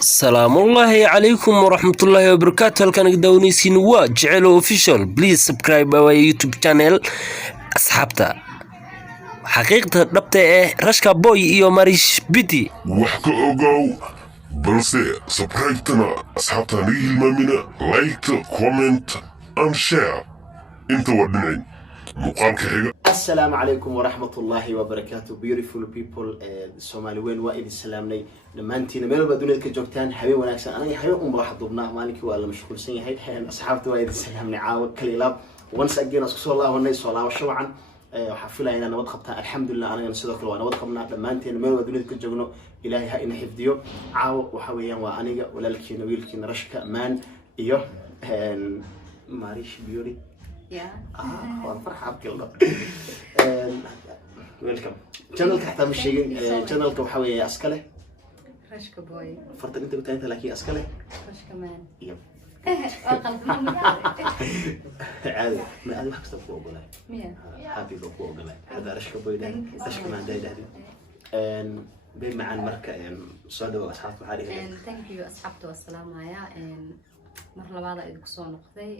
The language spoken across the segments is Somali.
السلام الله عليكم ورحمة الله وبركاته. هلكان داونيسين waa jecel official. Please subscribe our YouTube channel. asxaabta xaqiiqda dhabta rashka boy iyo marish biti wax ka ogow balse subscribe-tana asxaabta naga hilmaamina like comment and share inta wadinayn muuqaalka xiga. السلام عليكم ورحمة الله وبركاته. beautiful people Somali وين وائد السلامني لما أنتي نميل بدون ذلك جوكتان حبيب وناكسن أنا حبيب واحد ضبنا مالك ولا مشغول سنة هاي حين أصحابته وائد السلامني عاود كليلاب once again أسكسر الله والناس والله وشوعا وحفلة هنا نود خبطها الحمد لله أنا نسيدك لو أنا نود خبنا لما أنتي نميل بدون ذلك جوكنا إلهي هاي نحفظيو عاو وحويا وأنا ولا لك نويلك نرشك مان إيوه ماريش بيوري waan farxad galno welcome channelka xataa ma sheegin channelka waxa weeye askale rashka boy farta inta ku taanta laakiin askale rashka man iyo qalbna magaca caadi ma aad wax kasta ku ogolay miya happy ku ogolay hada rashka boy rashka man daydahdi bay macaan marka soo dhaw asxaabta waxa dhigay thank you asxaabta wassalaam haya mar labaad idinku soo noqday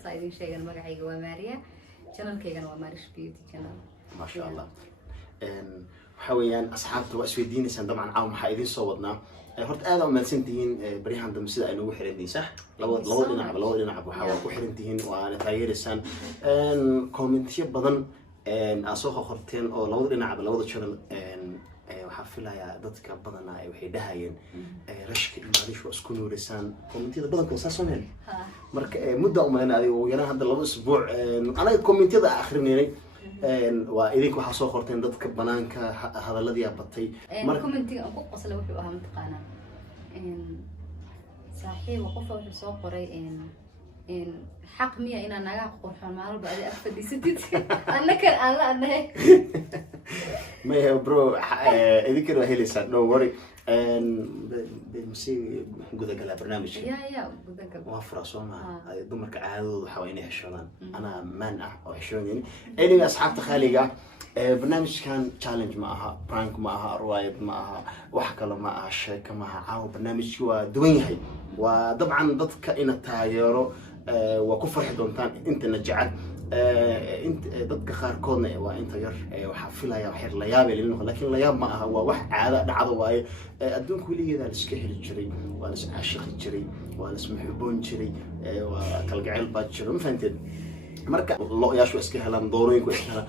saa idin sheegan magacayga waa Maria channelkeygana waa Marish Beauty channel ma sha Allah waxa weeyaan asxaabta waa isweydiinaysan dabcan caaw maxaa idin soo wadnaa horta aad u mahadsantihiin bariyahan dambe sida ay nagu xiranyihiin sax labada dhinac waxa ku xirantihiin waa taageeraysan commentiyo badan aad soo qorteen oo labada dhinac labada channel waxaa filayaa dadka badan ay waxay dhahayeen rashka iyo marish waa isku nuurisaan commentiyada badankood saa Soomaali marka muddo u maleyn adiga oo yaraan hadda 2 isbuuc anaga commentiyada akhrineynay waa idinku waxa soo qorteen dadka banaanka hadaladii batay marka commentiga aan ku qosla wuxuu ahaa mataqaana saaxiib qof wuxuu soo qoray حق مية إنا نجاح قرحان معلوم بعد أفدي ستيت أنا كان أنا ما هي برو إذا كده هي لسه no worry بمسي جودة قلنا برنامج يا جودة قلنا وافر صوما ضمك عادو حواليني عشرين أنا مانع أو 20 يعني إني أصحاب تخاليجا برنامج كان تشالنج معها برانك معها روايد معها وحكى معها شيك معها عاو برنامج هو دوينهي وطبعا ضدك إن التايرو وكفر حدونتان أنت نجعل أنت ضدك خاركون وأنت ير وحفلها يا وحير ليابي لأنه لكن لياب معها وواحد عادة واي أدون كلية ذا السكهل الجري ولا عاشق الجري ولا محبون جري وكل عيل باتشر ما فهمت مركا الله ياشوا اسكهلان دورين كويسها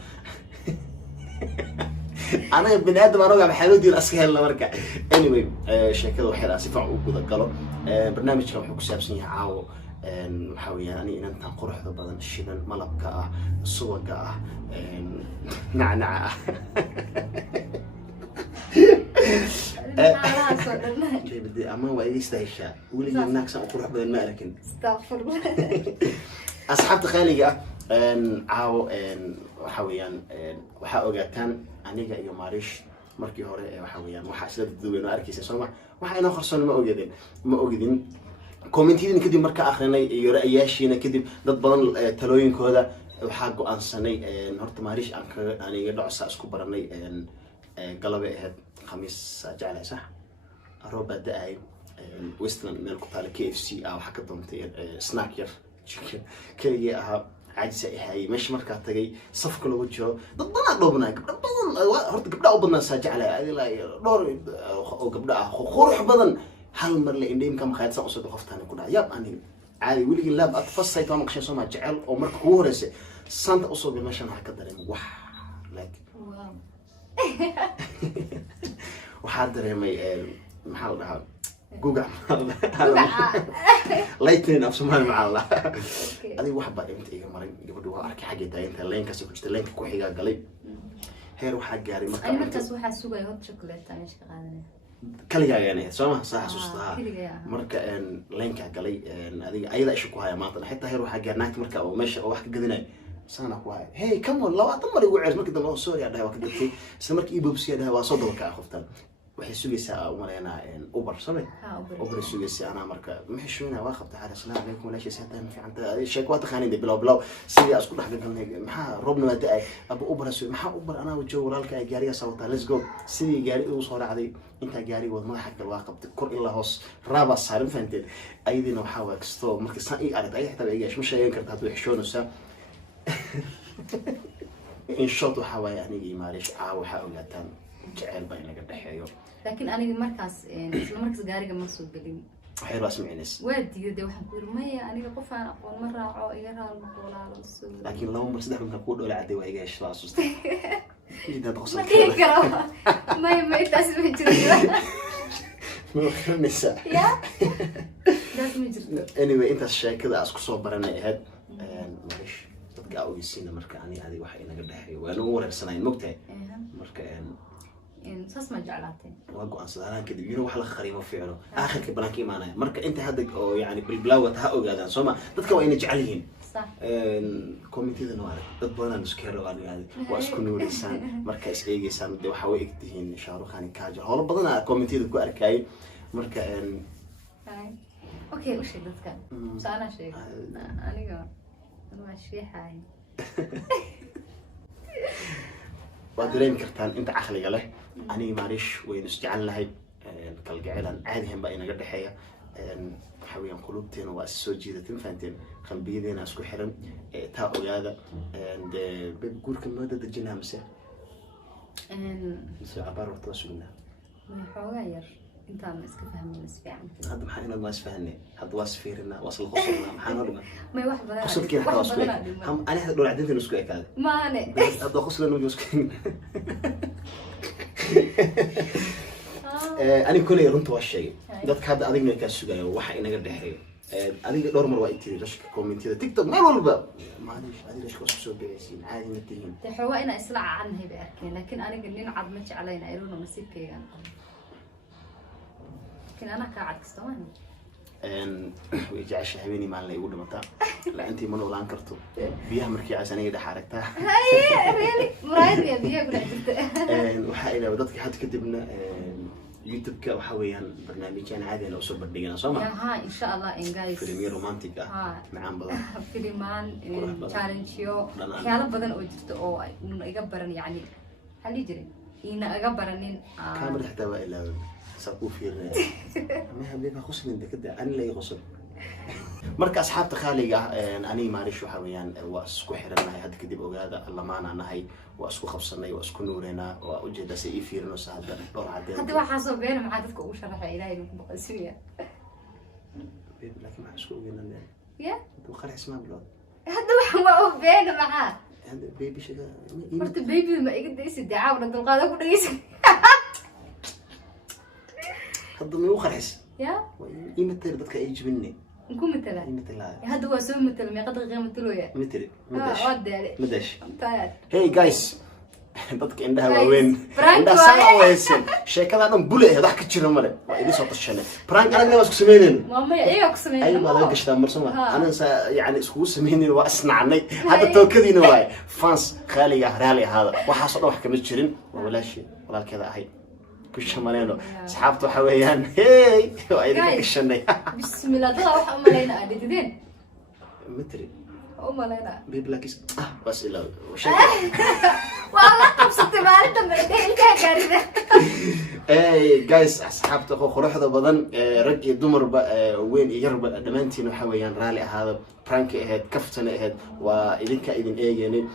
أنا بني آدم أنا وقع بحلو دي الأسكهل مركا anyway شكله وحير أسفع وجود قالوا برنامج كم حكوا سابسني عاو حاويان أنا إن تنقرح ذا بدن الشيبان ملبكة الصوغة نعنع جاي بدي أما وإيدي استهشى ولي هناك سام قرح بدن ما لكن استغفر الله أصحاب تخيلي عاو حاويان وحاوجاتان أنيجا يوم ماريش markii hore waxa weeyaan waxa isla dadweynaha arkaysa Soomaa waxa ina qarsoon ma ogeedin commentiyada kadib marka akhrinay iyo ra'ayaashiina kadib dad badan talooyinkooda waxa go'aansanay horta maarish aan iga dhacsa isku baranay galabay ahayd khamiis jaclay sax arooba daay westland meel ku taala KFC waxa ka doontay snack yar chicken kaliya aha عاجزة هاي مش مركز تجي صف كله وجهه ضدنا دوبنا بدن هرت قبل أو ساجع على هذه لا دور أو قبل خروح بدن هل مر لي إنديم كم خيط سأقصد خفتها كلها يب أنا عادي ولي لاب أتفصل يتوام كشيء سوما جعل أو مرك كورس سانت أصوب بمشان هكذا وح لك وحاضر مي محل هذا جوجل لايتين أفسو ما مع الله هذه واحد بعد أنت إيه مرين يبدو أركي حاجة تاين تلين كسي كنت تلين كوحيجا قلي هيرو حاجة جاري أنا مركز واحد سوق يهود شوكولاتة مش قادرة كليها يعني سوما صح سوستها مركا إن لينكا قلي إن هذه أيضا إيشكو هاي ماطن حتى هيرو حاجة ناك مركا أو ماشي أو واحد قدنا سنة كواي هي كم والله أتمر يقول عز مركز الله سوري هذا واحد قلتي سمرك إيبوبسي هذا وصدق كأخفتن waxay sugaysaa umaleynaa uber sabay uber sugaysaa ana marka ma xishooyna waa qabta xaal asalaam alaykum walaashay saatan fiicanta sheeko waa taqaaniin bilow sidii asku dhaxgalnay maxaa roobna waa daay aba uber soo maxaa uber ana wajo walaalka ay gaariga sawta let's go sidii gaari uu soo raacday inta gaariga wad madaxa kale waa qabtay kor ilaa hoos raaba saarin faanteed ayadina waxa waa kasto markii saan ii aragtay ay xitaa iga sheegan kartaa haduu xishoonaysa in short waxa waa aniga imaarish waxa ogaataan jacayl baa inaga dhaxeeyo laakiin aniga markaas isla markaas gaariga ma soo galin waxay raas micnis waa diiday waxaan ku yiri maya aniga qof aan aqoon ma raaco iga raal ma qolaalo soo laakiin laba mar saddex markaa ku dhowl caday waa iga heshaa asusta jidad qosol ma taas ma jirto ma xamisa ya taas ma jirto anyway inta sheekada asku soo baranay ahayd marish dadka ogeysiina marka adiga waxa inaga dhaxeeyo waan ugu wareersanayn mogtahay marka saas ma jeclaatay waa go'aan sadaan kadib yiro wax la khariimo fiicno aakhirka banaanka imaanaya marka inta hadda oo yani bilbilawga ha ogaadaan Soomaa dadka waa inay jecel yihiin صح committee na waa dad badan isku xiro aan waa isku nuulaysan marka is eegeysaan de waxa way igtihiin Shaaruq Khan Kaaja hawlo badan committee ku arkay marka okay وش dadka saana sheeg aniga waa sheexay waa dareemi kartaan inta aqliga leh aniga maarish way isjecel lahayd kalgacalan caadihan baa inaga dhaxeeya حويان قلوبتين واسوجيدة تنفانتين خنبيدين اسكو حرم تا اوغادا and بقول كم مدة دجنا مسا مسا عبارة وتوسلنا ما حوغاير انت عم اسك فهمين اسفعنا هذا محانا ما اسفهني هذا واسفيرنا واصل غصرنا محانا رغم ما يوحد بلا قصد كيف حواس بيك هم انا حدا دول عدين نسكو اكاد ما انا هذا خصنا نوجوسكين أنا كل يوم تواشي دت كاد أديك نكاس سجايا وح إنك الدحية أديك دور مرة وقتي رشك كومنتي تيك توك ما والله معلش أديك رشك وسوسو بعيسين عادي نتيجين تحوا أنا إسلع عنه بأركين لكن أنا قلنا عظمتش علينا يرونا مسيب كيان لكن أنا كعد كستواني ويجي شهويني مع اللي يقول متى لا أنتي منو لا انكرتو بيها مركي عشان يدا حركتها هاي ريلي مرايد يا بيها قلت وحائلة ودتك حد كتبنا يوتيوب كوحويان برنامجين عادي لو صور بدينا صوما ها إن شاء الله إن جايز فيلمين رومانتيكا معان بدن فيلمان تشالنجيو حيالا بدن وجدت أو يقبرن يعني هل يجري إن أقبرنين كامل حتى إلى ساقو فيرنا ما هبيبها خصني انت كده أنا لا يغصب marka asxaabta khaliga ani maarish waxa weeyaan waa isku xiranahay had kadib ogaada alla maana nahay waa isku qabsanay waa isku nuureena waa u jeeda si fiirino saada dhor cadeen hadda waxa soo been ma dadka ugu sharaxay ilaahay ku baqasiya laakiin ma isku ogeynaa ya du qarax isma bilad hadda waxa ma u been ma hada baby shaga horta baby ma iga daysi daawada dulqaada ku dhageysan hadda ma u qarax ya iimata dadka ay jibinay نكون مثلا هذا هو سوي مثل ما قدر غير مثله يا مثل مدش طيب هاي جايز dadka indhaha waaweyn indhaha saga weysan sheekada dhan bule ah wax ka jira male waa idin soo tashanay prank anaga isku sameeyeen maama iyaga ku sameeyeen ay baad gashtaa marsuma ana yaani isku sameeyeen waa isnacnay hada tookadiina waay fans khaliga raali hada waxa soo wax kama jirin walaashi walaalkeeda ahay كشمالينو أصحابته حويان هاي وعيدك كشني بسم الله ده واحد أمالينا أديتين متري أمالينا بيبلاكيس بس إلا وش والله قبصت مالك تمرين كارثة اي جايز أصحابته خو خروح هذا بدن رجع دمر وين يجرب دمانتين وحويان رالي هذا برانك هاد كفتنا هاد وإذن كإذن إيه يعني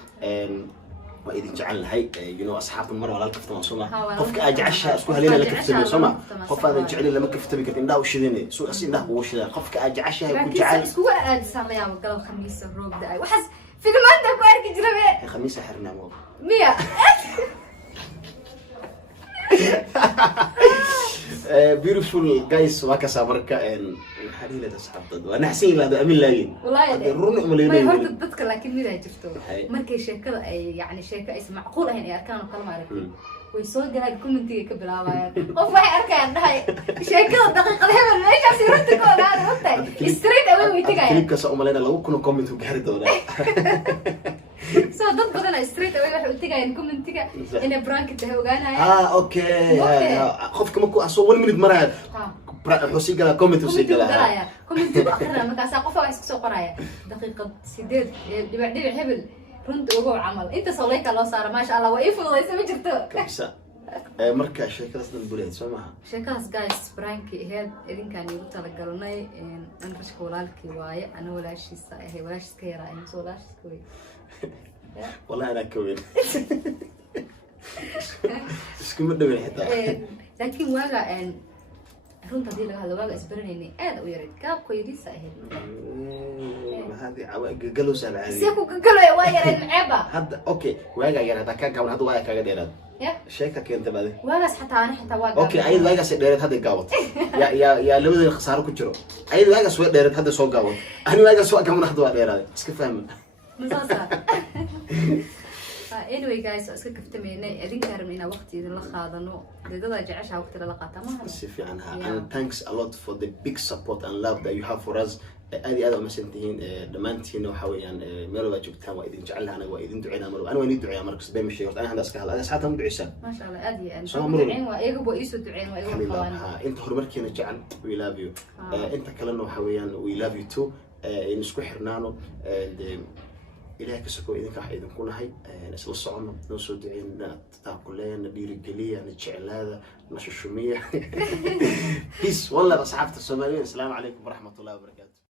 وإذا جعلنا هاي أصحاب المرة ولا الكفتة مصومة قفك أجعشها أسكوها لنا لكفتة مصومة قف هذا جعل لما كفتة بك إنه وشذني سوء أسين ده وشذن قفك أجعشها وجعل سوء أجسام يا مقلب خميس الروب ده وحس في المنطقة كوارك جربه خميس حرنا مو 100 beautiful guys وكذا مركا حليلة أصحاب ضد وأنا حسين هذا أمين لاين والله الرنق مليون ما يهرد الضدك لكن ميدا جفتو مركي شكل يعني شيء اسم معقول هني أركان وكلام عارفين ويصور جهاد كومنتي كبلاوايا قف واحد أركان هاي شكل دقيقة هبل ما إيش أصير رتك ولا أنا رتك استريت أوي ويتجاي كليب كسر أمالنا لو كنا كومنت وجهاد ولا سو dad badan ay straight away waxay u tagayaan commentiga inay prank tahay ogaanaya okay qofka markuu asoo 1 minute maraya wuxuu gala comment uu gala comment akhirna markaas qof wax isku soo qoraya daqiiqad 8 dhibic hebel runta ugu camal inta soo leeyka loo saaro ma sha Allah waa ii fududaysa ma jirto kabisa marka sheekadaas dad buleed soo maaha sheekadaas guys prank ahead idinkaan igu tala galnay aan rashka walaalkii waaye ana walaashiisa ahay walaashiska yaraa in soo walaashiska way والله أنا كوين اسكو مدة من حتى لكن واقع runta hadii laga hadlo waaga isbaranayni aad u yaray ka qoydiisa ahayd هذه قالوا سبع هذه سيكو قالوا waa yaray macaba هذا اوكي واقع يا هذا كان قبل هذا واقع كاga dheeraad sheeka keenta baday waagaas xataa waa okay ayad waaga si dheeraad hada gaawad ya labada khasaaro ku jiro ayad waaga soo dheeraad hada soo gaawad ani waaga soo gaawad hada waa dheeraad iska fahmin مساسا anyway guys iska kaftameynay idinka rabnaa waqti idin la qaadano dadada jecesha waqti la qaata ma si fiican and thanks a lot for the big support and love that you have for us aad ma santihiin dhamaantiin waxa weeyaan meel wada joogtaan waa idin jecel anaga waa idin duceynaa mar ana waan idin duceeyaa markas bay ma sheegto ana hada iska hadla asxaabta ma duceysan ma sha Allah aad iyo aad duceyn waa iyagu boo isu duceyn waa iyagu qabaan inta horumarkeena jecel we love you inta kalena waxa weeyaan we love you too in isku xirnaano إلهي كسكو إذا كان إذا كنا هاي نسل صعنا نوصل دعينا تاكلين ندير الجلية نتشعل هذا نشوشمية بيس والله أصحاب السوماليين السلام عليكم ورحمة الله وبركاته.